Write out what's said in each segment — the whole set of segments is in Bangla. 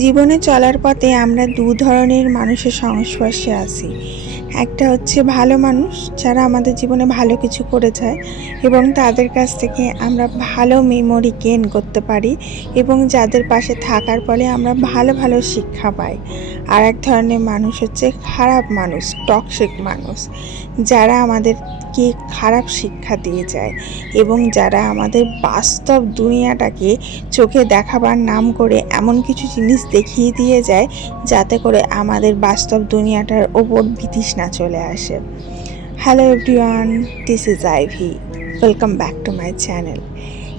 জীবনে চলার পথে আমরা দু ধরনের মানুষের সংস্পর্শে আসি একটা হচ্ছে ভালো মানুষ, যারা আমাদের জীবনে ভালো কিছু করে যায় এবং তাদের কাছ থেকে আমরা ভালো মেমোরি গেন করতে পারি এবং যাদের পাশে থাকার ফলে আমরা ভালো ভালো শিক্ষা পাই। আর এক ধরনের মানুষ হচ্ছে খারাপ মানুষ টক্সিক মানুষ, যারা আমাদেরকে খারাপ শিক্ষা দিয়ে যায় এবং যারা আমাদের বাস্তব দুনিয়াটাকে চোখে দেখাবার নাম করে এমন কিছু জিনিস দেখিয়ে দিয়ে যায় যাতে করে আমাদের বাস্তব দুনিয়াটার ওপর বিতৃষ্ণা চলে আসে। Hello everyone this is Ivy welcome back to my channel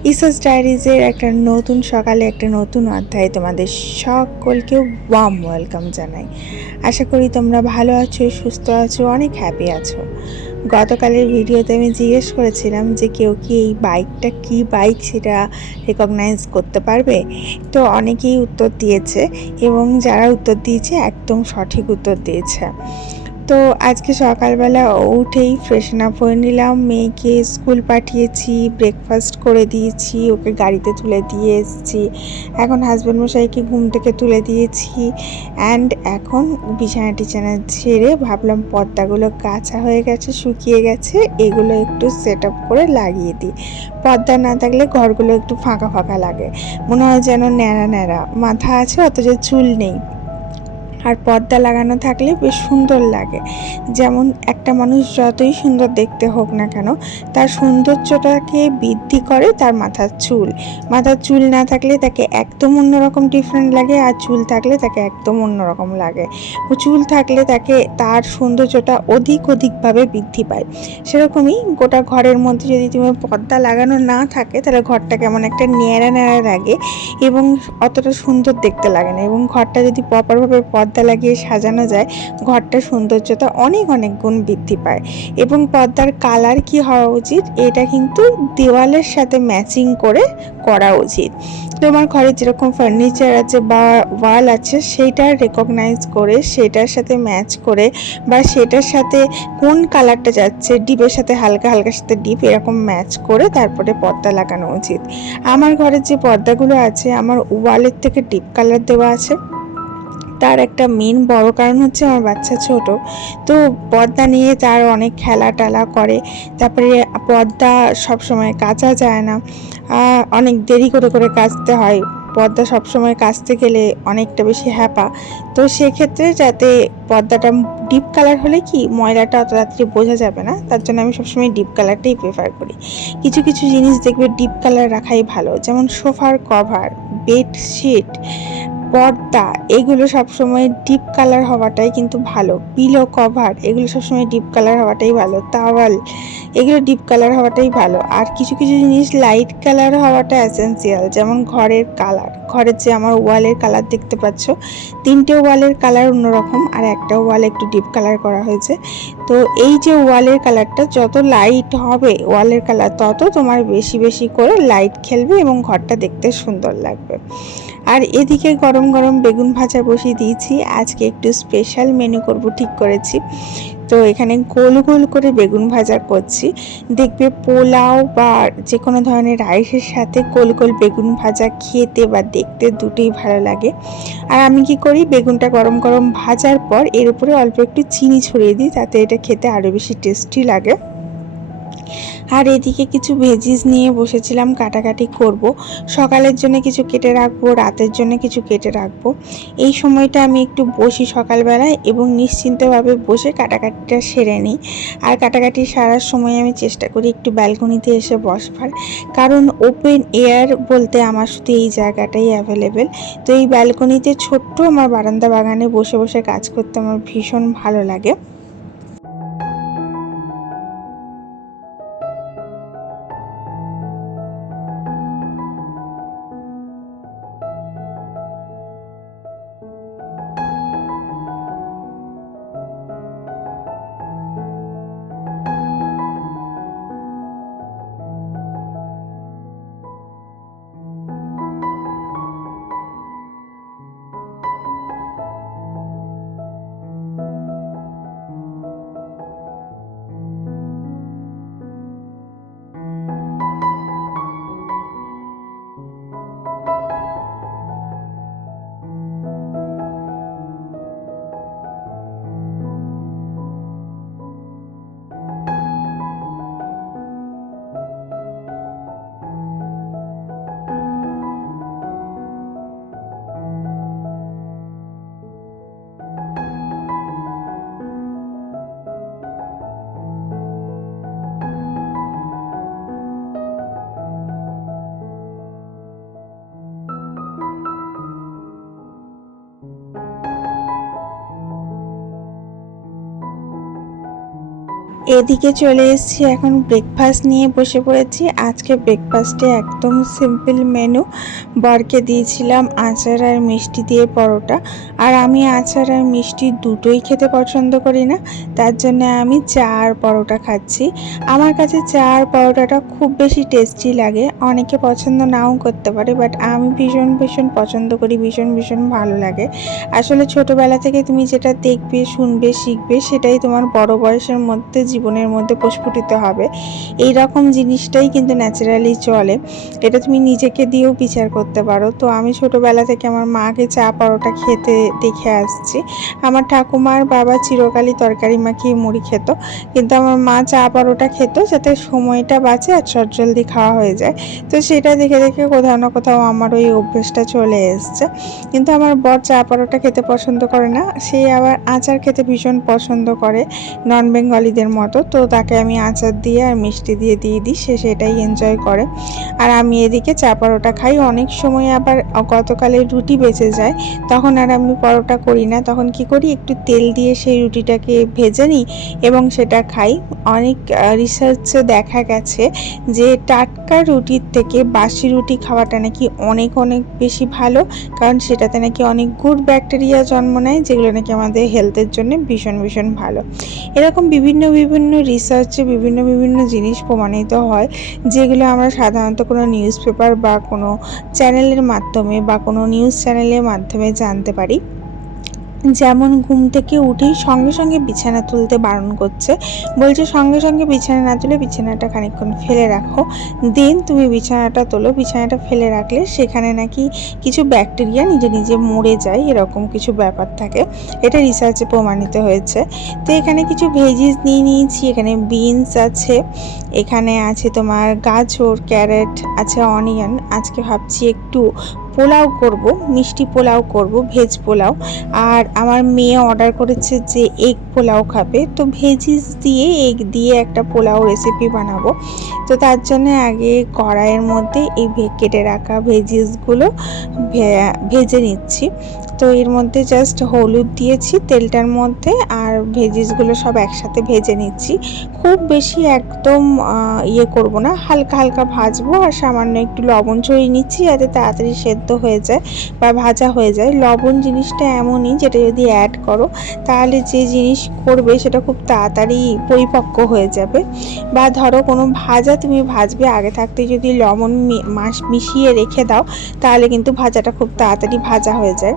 ইসাস ডায়েরিজের একটা নতুন সকালে একটা নতুন অধ্যায়ে তোমাদের সকলকে ওয়ার্ম ওয়েলকাম জানাই। আশা করি তোমরা ভালো আছো, সুস্থ আছো, অনেক হ্যাপি আছো। গতকালের ভিডিওতে আমি জিজ্ঞেস করেছিলাম যে কেউ কি এই বাইকটা কি বাইক সেটা রেকগনাইজ করতে পারবে? তো অনেকেই উত্তর দিয়েছে এবং যারা উত্তর দিয়েছে একদম সঠিক উত্তর দিয়েছে। তো আজকে সকালবেলা উঠেই ফ্রেশন আপ হয়ে নিলাম। মেয়েকে স্কুল পাঠিয়েছি ব্রেকফাস্ট করে দিয়েছি, ওকে গাড়িতে তুলে দিয়ে এসেছি। এখন হাজব্যান্ড মশাইকে ঘুম থেকে তুলে দিয়েছি। অ্যান্ড এখন বিছানা টিছানা ছেড়ে ভাবলাম পর্দাগুলো কাঁচা হয়ে গেছে, শুকিয়ে গেছে, এগুলো একটু সেট আপ করে লাগিয়ে দিই। পর্দা না থাকলে ঘরগুলো একটু ফাঁকা ফাঁকা লাগে। মনে হয় যেন ন্যাড়া ন্যাড়া। মাথা আছে, অথচ চুল নেই। আর পর্দা লাগানো থাকলে বেশ সুন্দর লাগে। যেমন একটা মানুষ যতই সুন্দর দেখতে হোক না কেন, তার সৌন্দর্যটাকে বৃদ্ধি করে তার মাথার চুল। মাথার চুল না থাকলে তাকে একদম অন্যরকম ডিফারেন্ট লাগে আর চুল থাকলে তাকে একদম অন্যরকম লাগে। চুল থাকলে তাকে তার সৌন্দর্যটা অধিক অধিকভাবে বৃদ্ধি পায়। সেরকমই গোটা ঘরের মধ্যে যদি তুমি পর্দা লাগানো না থাকে, তাহলে ঘরটা কেমন একটা ন্যাড়া ন্যাড়া লাগে এবং অতটা সুন্দর দেখতে লাগে না। এবং ঘরটা যদি প্রপারভাবে পর্দা লাগিয়ে সাজানো যায় ঘরটার সৌন্দর্যতা অনেক অনেক গুণ বৃদ্ধি পায়। এবং পর্দার কালার কি হওয়া উচিত? এটা কিন্তু দেওয়ালের সাথে ম্যাচিং করে করা উচিত। তোমার ঘরে যেরকম ফার্নিচার আছে বা ওয়াল আছে, সেইটা রেকগনাইজ করে, সেটার সাথে ম্যাচ করে বা সেটার সাথে কোন কালারটা যাচ্ছে, ডিপের সাথে হালকা হালকার সাথে ডিপ এরকম ম্যাচ করে তারপরে পর্দা লাগানো উচিত। আমার ঘরের যে পর্দাগুলো আছে, আমার ওয়ালের থেকে ডিপ কালার দেওয়া আছে। তার একটা মেন বড় কারণ হচ্ছে আমার বাচ্চা ছোট। তো পর্দা নিয়ে তার অনেক খেলা টেলা করে। তারপরে পর্দা সব সময় কাচা যায় না। অনেক দেরি করে করে কাচতে হয়। পর্দা সবসময় কাচতে গেলে অনেকটা বেশি হ্যাপা। তো সেক্ষেত্রে যাতে পর্দাটা ডিপ কালার হলে কি ময়লাটা অত রাত্রে বোঝা যাবে না? তার জন্য আমি সবসময় ডিপ কালারটাই প্রেফার করি। কিছু কিছু জিনিস দেখবে ডিপ কালার রাখাই ভালো। যেমন সোফার কভার বেডশিট পর্দা, এগুলো সবসময় ডিপ কালার হওয়াটাই কিন্তু ভালো। পিলো কভার এগুলো সবসময় ডিপ কালার হওয়াটাই ভালো। তাওয়াল এগুলো ডিপ কালার হওয়াটাই ভালো। আর কিছু কিছু জিনিস লাইট কালার হওয়াটা এসেন্সিয়াল যেমন ঘরের কালার ঘরের যে আমার ওয়ালের কালার দেখতে পাচ্ছ, তিনটে ওয়ালের কালার অন্যরকম আর একটা ওয়াল একটু ডিপ কালার করা হয়েছে। তো এই যে ওয়ালের কালারটা যত লাইট হবে ওয়ালের কালার তত তোমার বেশি বেশি করে লাইট খেলবে এবং ঘরটা দেখতে সুন্দর লাগবে। আর এদিকে গরম গরম বেগুন ভাজা বসিয়ে দিয়েছি। আজকে একটু স্পেশাল মেনু করব, ঠিক করেছি। তো এখানে গোল গোল করে বেগুন ভাজা করছি। দেখবে পোলাও বা যে কোনো ধরনের রাইসের সাথে গোল গোল বেগুন ভাজা খেতে বা দেখতে দুটোই ভালো লাগে। আর আমি কি করি, বেগুনটা গরম গরম ভাজার পর এর উপরে অল্প একটু চিনি ছড়িয়ে দিই, তাতে এটা খেতে আরও বেশি টেস্টি লাগে। আর এদিকে কিছু ভেজিস নিয়ে বসেছিলাম, কাটাকাটি করব। সকালের জন্য কিছু কেটে রাখব, রাতের জন্য কিছু কেটে রাখব। এই সময়টা আমি একটু বসি সকালবেলায় এবং নিশ্চিন্তভাবে বসে কাটাকাটিটা সেরে নিই। আর কাটাকাটি সারার সময় আমি চেষ্টা করি একটু ব্যালকনিতে এসে বসবার। কারণ ওপেন এয়ার বলতে আমার শুধু এই জায়গাটাই অ্যাভেলেবেল তো এই ব্যালকনিতে ছোট্ট আমার বারান্দা বাগানে বসে বসে কাজ করতে আমার ভীষণ ভালো লাগে। এদিকে চলে এসেছি, এখন ব্রেকফাস্ট নিয়ে বসে পড়েছি। আজকে ব্রেকফাস্টে একদম সিম্পল মেনু বরকে দিয়েছিলাম আচার আর মিষ্টি দিয়ে পরোটা। আর আমি আচার আর মিষ্টি দুটোই খেতে পছন্দ করি না, তার জন্য আমি চা আর পরোটা খাচ্ছি। আমার কাছে চা আর পরোটাটা খুব বেশি টেস্টি লাগে। অনেকে পছন্দ নাও করতে পারে বাট আমি ভীষণ ভীষণ পছন্দ করি, ভীষণ ভীষণ ভালো লাগে। আসলে ছোটবেলা থেকে তুমি যেটা দেখবে, শুনবে, শিখবে, সেটাই তোমার বড় বয়সের মধ্যে জীবনের মধ্যে প্রস্ফুটিত হবে। এই রকম জিনিসটাই কিন্তু ন্যাচারালি চলে। এটা তুমি নিজেকে দিয়েও বিচার করতে পারো। তো আমি ছোটোবেলা থেকে আমার মাকে চা পরোটা খেতে দেখে আসছি। আমার ঠাকুমার বাবা চিরকালই তরকারি মাখিয়ে মুড়ি খেত। কিন্তু আমার মা চা পরোটা খেত যাতে সময়টা বাঁচে আর চটজলদি খাওয়া হয়ে যায়। তো সেটা দেখে দেখে কোথাও না কোথাও আমার ওই অভ্যেসটা চলে এসছে। কিন্তু আমার বর চা পরোটা খেতে পছন্দ করে না। সে আবার আচার খেতে ভীষণ পছন্দ করে। নন বেঙ্গলিদের মতো। তো তাকে আমি আচার দিয়ে আর মিষ্টি দিয়ে দিয়ে দিই, সে সেটাই এনজয় করে। আর আমি এদিকে চা পরোটা খাই। অনেক সময় আবার গতকালে রুটি বেঁচে যায়, তখন আর আমি পরোটা করি না। তখন কি করি? একটু তেল দিয়ে সেই রুটিটাকে ভেজে নিই এবং সেটা খাই। অনেক রিসার্চে দেখা গেছে যে টাটকা রুটির থেকে বাসি রুটি খাওয়াটা নাকি অনেক অনেক বেশি ভালো। কারণ সেটাতে নাকি অনেক গুড ব্যাকটেরিয়া জন্ম নেয়, যেগুলো নাকি আমাদের হেলথের জন্য ভীষণ ভীষণ ভালো। এরকম বিভিন্ন বিভিন্ন রিসার্চে বিভিন্ন বিভিন্ন জিনিস প্রমাণিত হয়, যেগুলো আমরা সাধারণত কোনো নিউজ পেপার বা কোনো চ্যানেলের মাধ্যমে বা কোনো নিউজ চ্যানেলের মাধ্যমে জানতে পারি। যেমন ঘুম থেকে উঠেই সঙ্গে সঙ্গে বিছানা তুলতে বারণ করছে। বলছে, সঙ্গে সঙ্গে বিছানা না তুলে বিছানাটা খানিকক্ষণ ফেলে রাখো। দেন তুমি বিছানাটা তোলো। বিছানাটা ফেলে রাখলে সেখানে নাকি কিছু ব্যাকটেরিয়া নিজে নিজে মরে যায়। এরকম কিছু ব্যাপার থাকে। এটা রিসার্চে প্রমাণিত হয়েছে। তো এখানে কিছু ভেজিস নিয়ে নিয়েছি। এখানে বিনস আছে। এখানে আছে তোমার গাজর ক্যারেট আছে অনিয়ন আজকে ভাবছি একটু পোলাও করব, মিষ্টি পোলাও করব, ভেজ পোলাও। আর আমার মেয়ে অর্ডার করেছে যে এগ পোলাও খাবে, তো ভেজিস দিয়ে এগ দিয়ে একটা পোলাও রেসিপি বানাবো। তো তার জন্য আগে কড়াইয়ের মধ্যে এই কেটে রাখা ভেজিসগুলো ভেজে নিচ্ছি। তো এর মধ্যে জাস্ট হলুদ দিয়েছি তেলটার মধ্যে, আর ভেজিসগুলো সব একসাথে ভেজে নিচ্ছি। খুব বেশি একদম ইয়ে করব না, হালকা হালকা ভাজবো, আর সামান্য একটু লবণ ছড়িয়ে নিচ্ছি, যাতে তাড়াতাড়ি সেদ্ধ হয়ে যায় বা ভাজা হয়ে যায়। লবণ জিনিসটা এমনই যেটা যদি অ্যাড করো, তাহলে যে জিনিস করবে সেটা খুব তাড়াতাড়ি পরিপক্ক হয়ে যাবে। বা ধরো কোনো ভাজা তুমি ভাজবে, আগে থাকতে যদি লবণ মাস, মিশিয়ে রেখে দাও, তাহলে কিন্তু ভাজাটা খুব তাড়াতাড়ি ভাজা হয়ে যায়।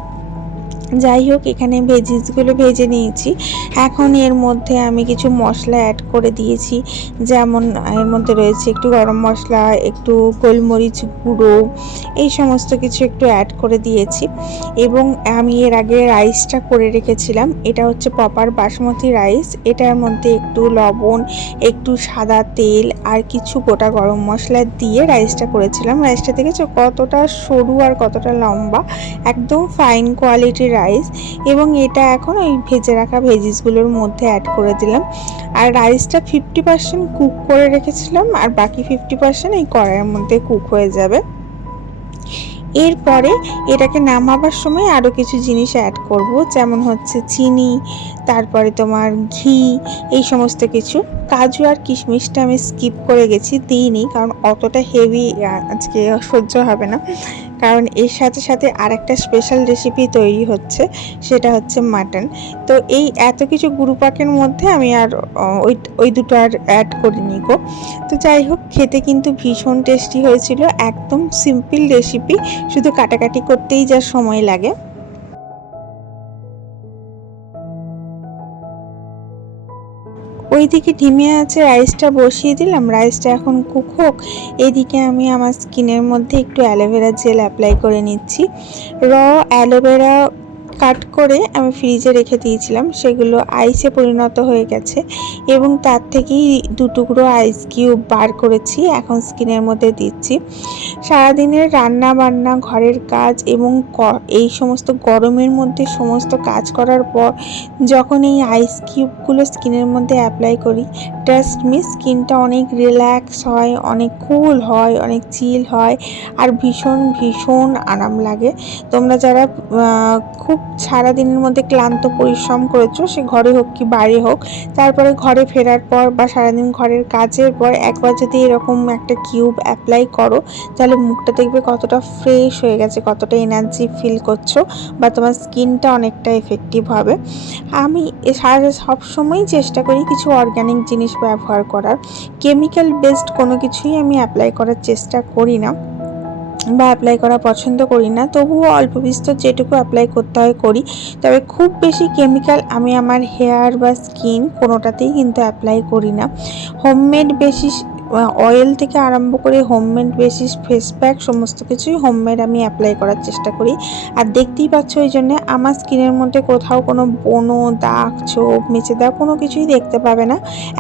যাই হোক, এখানে ভেজিসগুলো ভেজে নিয়েছি। এখন এর মধ্যে আমি কিছু মশলা অ্যাড করে দিয়েছি। যেমন, এর মধ্যে রয়েছে একটু গরম মশলা, একটু গোলমরিচ গুঁড়ো, এই সমস্ত কিছু একটু অ্যাড করে দিয়েছি। এবং আমি এর আগে রাইসটা করে রেখেছিলাম। এটা হচ্ছে প্রপার বাসমতি রাইস এটার মধ্যে একটু লবণ, একটু সাদা তেল আর কিছু গোটা গরম মশলা দিয়ে রাইসটা করেছিলাম। রাইসটা দেখেছ কতটা সরু আর কতটা লম্বা? একদম ফাইন কোয়ালিটির রাইস এবং এটা এখন ওই ভেজে রাখা ভেজিসগুলোর মধ্যে অ্যাড করে দিলাম। আর রাইসটা ফিফটি পার্সেন্ট কুক করে রেখেছিলাম আর বাকি ফিফটি পার্সেন্ট এই কড়াইয়ের মধ্যে কুক হয়ে যাবে। এরপরে এটাকে নামাবার সময় আরও কিছু জিনিস অ্যাড করব, যেমন হচ্ছে চিনি, তারপরে তোমার ঘি, এই সমস্ত কিছু। কাজু আর কিশমিশটা আমি স্কিপ করে গেছি, দিইনি, কারণ অতটা হেভি আজকে সহ্য হবে না। কারণ এর সাথে সাথে আর একটা স্পেশাল রেসিপি তৈরি হচ্ছে, সেটা হচ্ছে মাটন তো এই এত কিছু গুরুপাকের মধ্যে আমি আর ওই ওই দুটো আর অ্যাড করে গো। তো যাই হোক, খেতে কিন্তু ভীষণ টেস্টি হয়েছিল, একদম সিম্পল রেসিপি শুধু কাটাকাটি করতেই যা সময় লাগে। ওইদিকে ঢিমে আছে রাইসটা বসিয়ে দিলাম। রাইসটা এখন কুক হোক। এদিকে আমি আমার স্কিনের মধ্যে একটু অ্যালোভেরা জেল অ্যাপ্লাই করে নিচ্ছি। র অ্যালোভেরা কাট করে আমি ফ্রিজে রেখে দিয়েছিলাম। সেগুলো আইসে পরিণত হয়ে গেছে এবং তার থেকেই দু টুকরো আইস কিউব বার করেছি, এখন স্কিনের মধ্যে দিচ্ছি। সারাদিনের রান্না বান্না ঘরের কাজ এবং এই সমস্ত গরমের মধ্যে সমস্ত কাজ করার পর যখন এই আইস কিউবগুলো স্কিনের মধ্যে অ্যাপ্লাই করি ট্রাস্ট মি স্কিনটা অনেক রিল্যাক্স হয়, অনেক কুল হয়, অনেক চিল হয় আর ভীষণ ভীষণ আরাম লাগে। তোমরা যারা খুব সারা দিনের মধ্যে ক্লান্ত পরিশ্রম করেছ, সে ঘরে হোক কি বাইরে হোক, তারপরে ঘরে ফেরার পর বা সারাদিন ঘরের কাজের পর একবার যদি এরকম একটা কিউব অ্যাপ্লাই করো, তাহলে মুখটা দেখবে কতটা ফ্রেশ হয়ে গেছে, কতটা এনার্জি ফিল করছ বা তোমার স্কিনটা অনেকটা এফেক্টিভ হবে। আমি সারা সবসময়ই চেষ্টা করি কিছু অর্গ্যানিক জিনিস ব্যবহার করার। কেমিক্যাল বেসড কোনো কিছুই আমি অ্যাপ্লাই করার চেষ্টা করি না। বা অ্যাপ্লাই করা পছন্দ করি না, তবুও অল্প বিস্তর যেটুকু অ্যাপ্লাই করতে হয় করি। তবে খুব বেশি কেমিক্যাল আমি আমার হেয়ার বা স্কিন কোনোটাতেই কিন্তু অ্যাপ্লাই করি না। হোমমেড বেসিস অয়েল থেকে আরম্ভ করে হোমমেড বেসিস ফেস প্যাক সমস্ত কিছুই হোমমেড আমি অ্যাপ্লাই করার চেষ্টা করি। আর দেখতেই পাচ্ছ ওই জন্যে আমার স্কিনের মধ্যে কোথাও কোনো বনো, দাগ, ছোপ, মেচে দেওয়া কোনো কিছুই দেখতে পাবে না।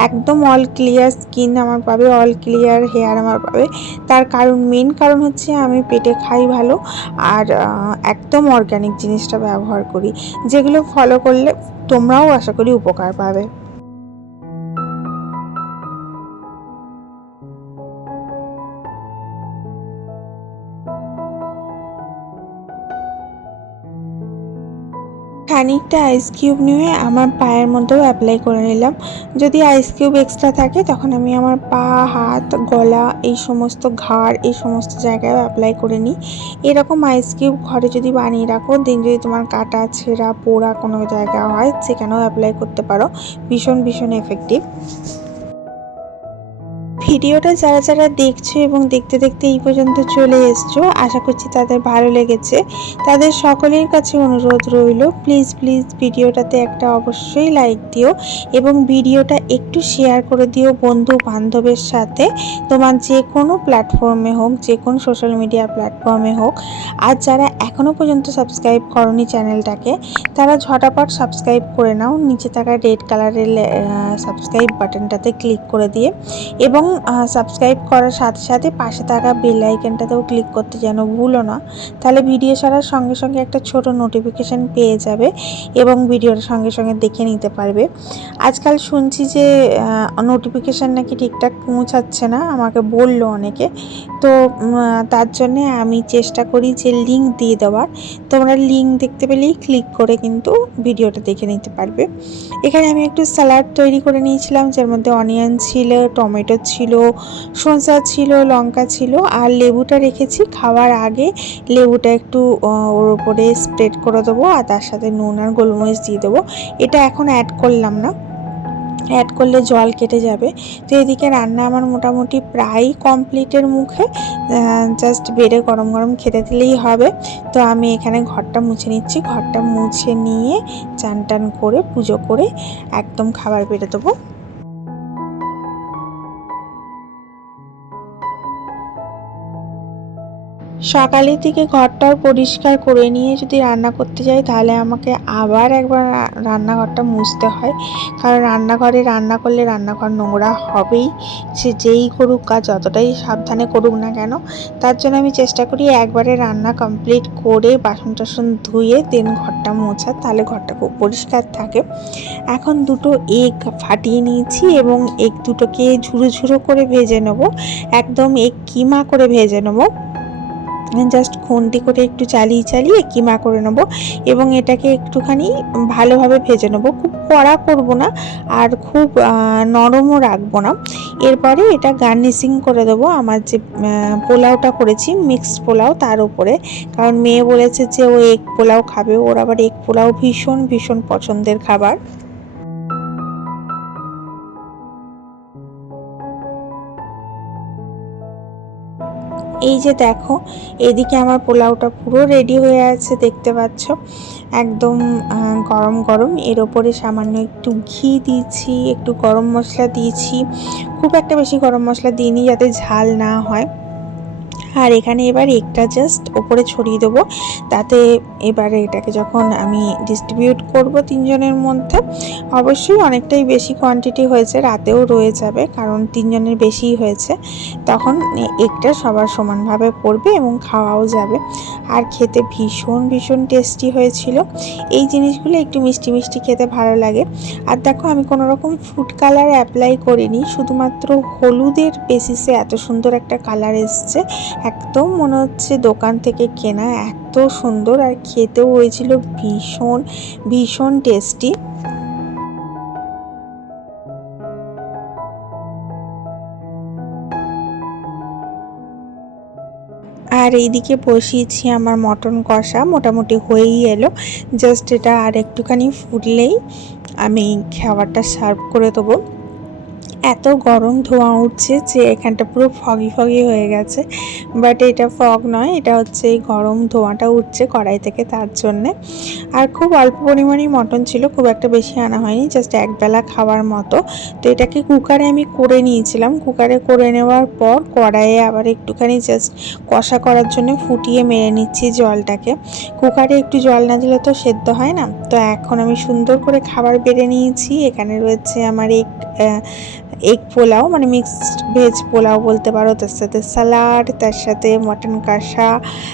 একদম অল ক্লিয়ার স্কিন আমার পাবে অল ক্লিয়ার হেয়ার আমার পাবে। তার কারণ মেন কারণ হচ্ছে আমি পেটে খাই ভালো আর একদম অর্গ্যানিক জিনিসটা ব্যবহার করি, যেগুলো ফলো করলে তোমরাও আশা করি উপকার পাবে। খানিকটা আইস কিউব নিয়ে আমার পায়ের মধ্যেও অ্যাপ্লাই করে নিলাম। যদি আইস কিউব এক্সট্রা থাকে, তখন আমি আমার পা, হাত, গলা, এই সমস্ত ঘাড়, এই সমস্ত জায়গায় অ্যাপ্লাই করে নিই। এরকম আইস কিউব ঘরে যদি বানিয়ে রাখো, দিন যদি তোমার কাটা, ছেঁড়া, পোড়া কোনো জায়গা হয়, সেখানেও অ্যাপ্লাই করতে পারো। ভীষণ ভীষণ এফেক্টিভ ভিডিওটা যারা যারা দেখছ এবং দেখতে দেখতে এই পর্যন্ত চলে এসছো, আশা করছি তাদের ভালো লেগেছে। তাদের সকলের কাছে অনুরোধ রইল প্লিজ প্লিজ ভিডিওটাতে একটা অবশ্যই লাইক দিও এবং ভিডিওটা একটু শেয়ার করে দিও বন্ধু বান্ধবের সাথে, তোমার যে কোনো প্ল্যাটফর্মে হোক, যে কোনো সোশ্যাল মিডিয়া প্ল্যাটফর্মে হোক। আর যারা এখনও পর্যন্ত সাবস্ক্রাইব করনি চ্যানেলটাকে তারা ঝটাপট সাবস্ক্রাইব করে নাও, নিচে থাকা রেড কালারের সাবস্ক্রাইব বাটনটাতে ক্লিক করে দিয়ে এবং সাবস্ক্রাইব করার সাথে সাথে পাশে থাকা বেল আইকনটাতেও ক্লিক করতে যেন ভুলো না। তাহলে ভিডিও ছাড়ার সঙ্গে সঙ্গে একটা ছোট নোটিফিকেশান পেয়ে যাবে এবং ভিডিওর সঙ্গে সঙ্গে দেখে নিতে পারবে। আজকাল শুনছি যে নোটিফিকেশান নাকি ঠিকঠাক পৌঁছাচ্ছে না, আমাকে বলল অনেকে। তো তার জন্যে আমি চেষ্টা করি যে লিঙ্ক দিয়ে দেওয়ার। তোমরা লিঙ্ক দেখতে পেলেই ক্লিক করে কিন্তু ভিডিওটা দেখে নিতে পারবে। এখানে আমি একটু স্যালাড তৈরি করে নিয়েছিলাম, যার মধ্যে অনিয়ন ছিল, টমেটো ছিল শসা ছিল, লঙ্কা ছিল, আর লেবুটা রেখেছি খাওয়ার আগে লেবুটা একটু ওর উপরে স্প্রেড করে দেবো আর তার সাথে নুন আর গোলমরিচ দিয়ে দেবো। এটা এখন অ্যাড করলাম না। অ্যাড করলে জল কেটে যাবে। তো এদিকে রান্না আমার মোটামুটি প্রায় কমপ্লিটের মুখে জাস্ট বেড়ে গরম গরম খেতে দিলেই হবে। তো আমি এখানে ঘরটা মুছে নিচ্ছি। ঘরটা মুছে নিয়ে চান টান করে, পুজো করে একদম খাবার বেড়ে দেবো। সকালের দিকে ঘরটাও পরিষ্কার করে নিয়ে যদি রান্না করতে যাই, তাহলে আমাকে আবার একবার রান্নাঘরটা মুছতে হয়। কারণ রান্নাঘরে রান্না করলে রান্নাঘর নোংরা হবেই। সে যেই করুক কাজ যতটাই সাবধানে করুক না কেন, তার জন্য আমি চেষ্টা করি একবারে রান্না কমপ্লিট করে বাসন টাসন ধুয়ে দেন ঘরটা মোছা তাহলে ঘরটা খুব পরিষ্কার থাকে। এখন দুটো এগ ফাটিয়ে নিয়েছি এবং এগ দুটোকে ঝুরো ঝুরো করে ভেজে নেব। একদম এগ কিমা করে ভেজে নেব। জাস্ট খুন্তি করে একটু চালিয়ে চালিয়ে কিমা করে নেব এবং এটাকে একটুখানি ভালোভাবে ভেজে নেব। খুব কড়া করব না আর খুব নরমও রাখব না। এরপরে এটা গার্নিশিং করে দেবো আমার যে পোলাওটা করেছি মিক্সড পোলাও তার উপরে। কারণ মেয়ে বলেছে যে ও এগ পোলাও খাবে, ওর আবার এগ পোলাও ভীষণ ভীষণ পছন্দের খাবার। এই যে দেখো, এদিকে আমার পোলাওটা পুরো রেডি হয়ে আছে, দেখতে পাচ্ছ? একদম গরম গরম। এর ওপরে সামান্য একটু ঘি দিয়েছি, একটু গরম মশলা দিয়েছি। খুব একটা বেশি গরম মশলা দিইনি যাতে ঝাল না হয়। আর এখানে এবার এগটা জাস্ট ওপরে ছড়িয়ে দেবো। তাতে এবারে এটাকে যখন আমি ডিস্ট্রিবিউট করব তিনজনের মধ্যে, অবশ্যই অনেকটাই বেশি কোয়ান্টিটি হয়েছে, রাতেও রয়ে যাবে, কারণ তিনজনের বেশিই হয়েছে। তখন এগটা সবার সমানভাবে পড়বে এবং খাওয়াও যাবে। আর খেতে ভীষণ ভীষণ টেস্টি হয়েছিল। এই জিনিসগুলো একটু মিষ্টি মিষ্টি খেতে ভালো লাগে। আর দেখো, আমি কোনো রকম ফুড কালার অ্যাপ্লাই করিনি, শুধুমাত্র হলুদের বেসিসে এত সুন্দর একটা কালার এসছে। একদম মনে হচ্ছে দোকান থেকে কেনা এত সুন্দর আর খেতেও হয়েছিল ভীষণ ভীষণ টেস্টি আর এইদিকে বসিয়েছি আমার মটন কষা, মোটামুটি হয়েই এলো। জাস্ট এটা আর একটুখানি ফুটলেই আমি খাবারটা সার্ভ করে দেবো। এত গরম ধোঁয়া উঠছে যে এখানটা পুরো ফগি ফগি হয়ে গেছে। বাট এটা ফগ নয়, এটা হচ্ছে এই গরম ধোঁয়াটা উঠছে কড়াই থেকে তার জন্যে। আর খুব অল্প পরিমাণেই মটন ছিল, খুব একটা বেশি আনা হয়নি জাস্ট একবেলা খাওয়ার মতো। তো এটাকে কুকারে আমি করে নিয়েছিলাম। কুকারে করে নেওয়ার পর কড়াইয়ে আবার একটুখানি জাস্ট কষা করার জন্য ফুটিয়ে মেরে নিচ্ছি জলটাকে। কুকারে একটু জল না দিলে তো সেদ্ধ হয় না। তো এখন আমি সুন্দর করে খাবার বেড়ে নিয়েছি। এখানে রয়েছে আমার এক এগ পোলাও মানে মিক্সড ভেজ পোলাও বলতে পারো, তার সাথে স্যালাড তার সাথে মটন কষা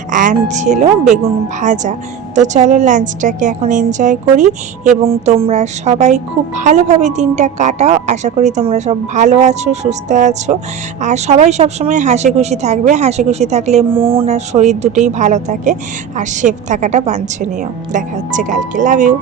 অ্যান্ড ছিল বেগুন ভাজা। তো চলো লাঞ্চটাকে এখন এনজয় করি এবং তোমরা সবাই খুব ভালোভাবে দিনটা কাটাও। আশা করি তোমরা সব ভালো আছো, সুস্থ আছো। আর সবাই সবসময় হাসি খুশি থাকবে। হাসি খুশি থাকলে মন আর শরীর দুটোই ভালো থাকে। আর সেফ থাকাটা বাঞ্ছনীয়। দেখা হচ্ছে কালকে। Love you